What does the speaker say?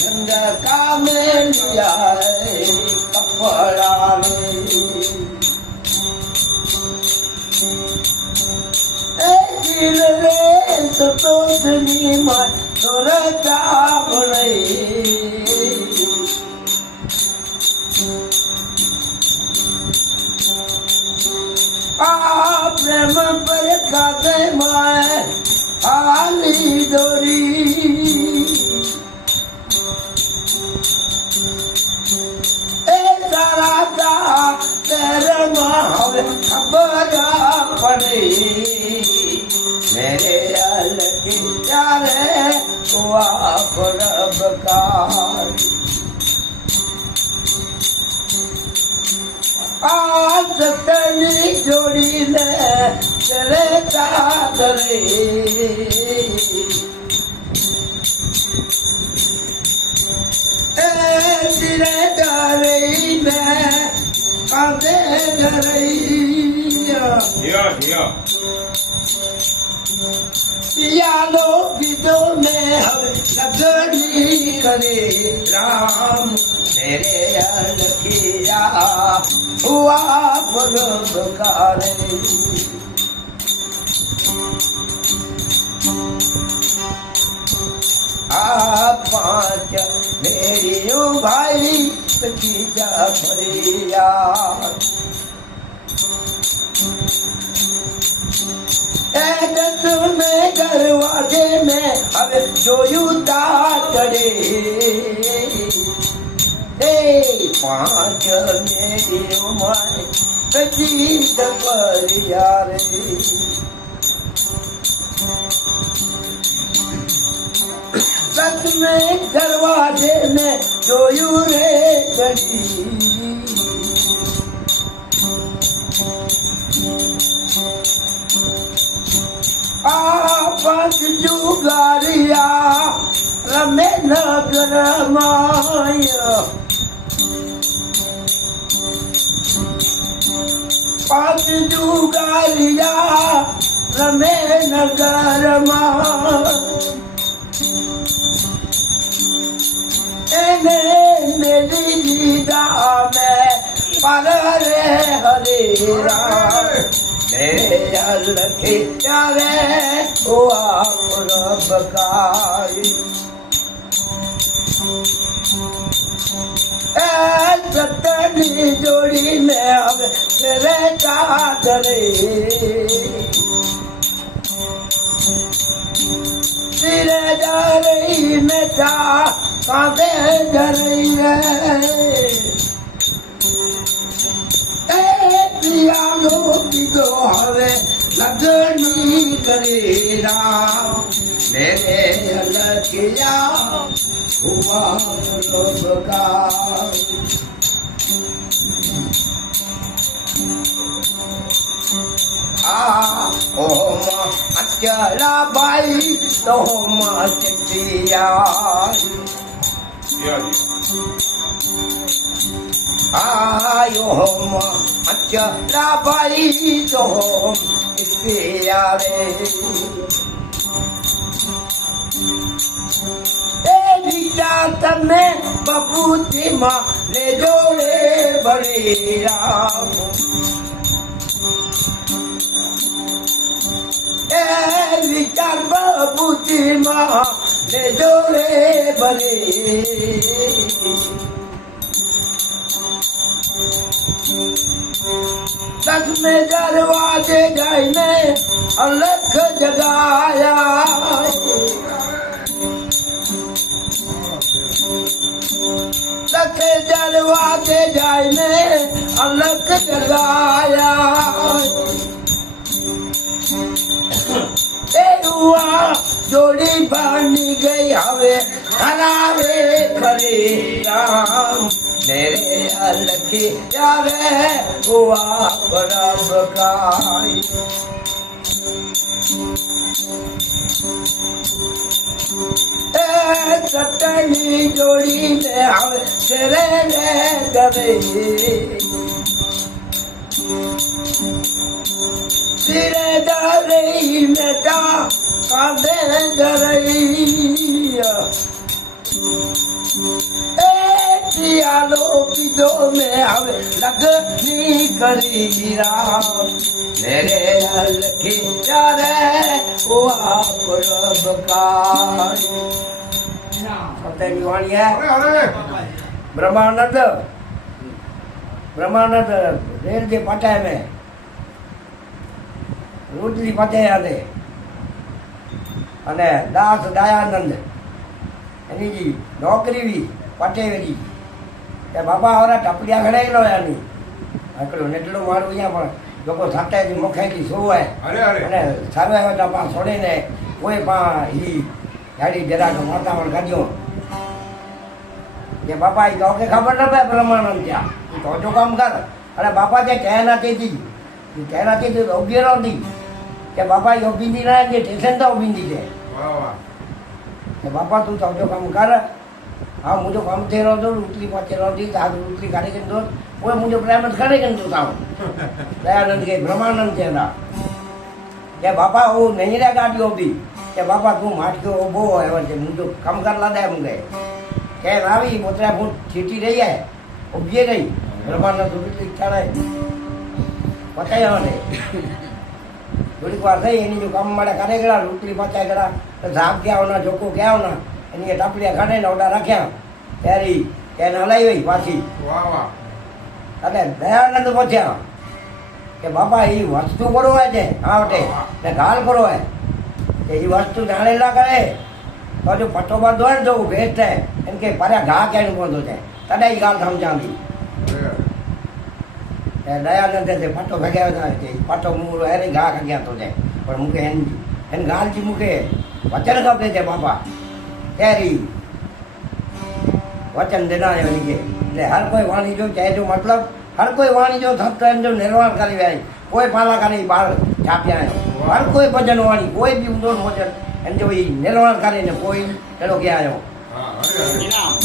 गंगा का में लिया है कपड़ा रे दिल रे सतोषनी मां तोरता बड़े प्रेम पर खाते माए आली डोरी राजा तेरे माँ खबर पड़ी मेरे अलग प्यारे हुआ बरबकार आज तेरी जोड़ी ने तेरे चादरे तेरे डरे में कांदे डरैया यादो गीतों में हम लगनी करे राम मेरे अलकिया हुआ बरबकारे आप पांच मेरी भाई भतीजा भरिया में दरवाजे में अब जोयुता चढ़े पांच मेरी उम्र भतीजा भरिया रे सच में दरवाजे में जोयू रे चढ़ी आपस जुगारिया रमे नगर माया पांच जुगारिया रमे नगर माया मेरी गीता में पर रे हरे राम मेरे अलखे प्यारे हुआ बरबकारी सतनी जोड़ी में अब तेरे चादरे तेरे डरे में था कांदे डरैया पियानो की दो हवे लगनी करे राम मेरे अलकिया हुआ बरबकार ओम अचला बाई तोम चितिया आयोम अचला बाई तोम चितिया रे तने बबूती माँ ले जोड़े बड़े राम विचार बबूती माँ ले जोड़े बड़े तक में दरवाजे जाने अलख जगाया तक दरवाजे जाने अलख जगाया हुआ जोड़ी बनी गई हवे खराबे खरे राम मेरे अलखी यारे हुआ बरबकारी चटनी जोड़ी में हम तेरे गए सिरे डरई बेटा कांदे डरई એ પિયાલો પીધો મેં હવે લગની કરી રામ મેરે લખી ત્યારે વા પરબકાય સત્યની વાણી હે ब्रह्मानंद रेल के पटाए में रोटली पचाया थे અને દાસ દયાનંદ એની જી નોકરી બી પટેવેલી કે બાપા આવરા ટપડિયા ઘડાયેલો એની આકડો નેટલો મારું અહીંયા પણ લોકો સાતાજી મુખેથી સોવાય અને સારું આવે તો પા છોડીને કોઈ પા ઈ ગાડી જરાક વાતાવરણ કાઢ્યો કે બાપા એ તો કે ખબર ન પડે બ્રહ્માનંદ ત્યાં તો જો કામ કર અને બાપા જે કહેના તેથી યોગ્ય નહોતી કે બાપા યોગીની ના જે સ્ટેશન તો બિંદી છે કે બાપા તું તો કામ કર હા મુझे काम थे रहो तो उतली पहुंचे रहो थी आज उतली गाड़ी के दो वो मुझे प्रेम करे के तो था दयानंद के ब्रह्मानंद थे ना કે બાપા वो नहीं रहा गाड़ी होती કે બાપા તું माट के उभो है मुझे काम कर ला दे मुझे કે રાવી મોતરા ફૂટ છીટી રહી હે ઉભી રહી બ્રહ્માનંદ ઉતલી ચડાય પચાયો ને થોડીક વાર થઈ એની જો કામ મળે કરે ગળા ઉતલી પચાય ગળા તો ઝાપ ગયા હોના જોકો ગયા હોના એની ટાપડિયા ખાને ને ઓડા રાખ્યા ત્યારે એને હલાવી પાછી અને દયાનંદ પહોંચ્યા કે બાપા એ વસ્તુ કરો હોય છે આવટે ને ગાલ કરો હોય કે એ વસ્તુ જાણે ના કરે તો જો પટ્ટો બાંધો હોય ને તો ભેટ થાય એમ કે પાછા ઘા ક્યાંય પહોંચો છે તને એ ગાલ સમજાવી દયાનંદે પટ્ટો ભેગ્યા હતા કે પટ્ટો મૂળ એને ઘા ગયા તો જાય પણ મૂકે એને ગાલથી મૂકે વચન ખપે છે બાપા ત્યારે વચન દેના એની કે એટલે હર કોઈ વાણી જો ચાહે જો મતલબ હર કોઈ વાણી જો થતો એમ જો નિર્વાણ કરી જાય કોઈ પાલા કરી બહાર છાપ્યા હર કોઈ ભજન વાણી કોઈ બી ઊંધો ભજન એમ જો એ નિર્વાણ કરીને કોઈ પેલો ક્યાં આવ્યો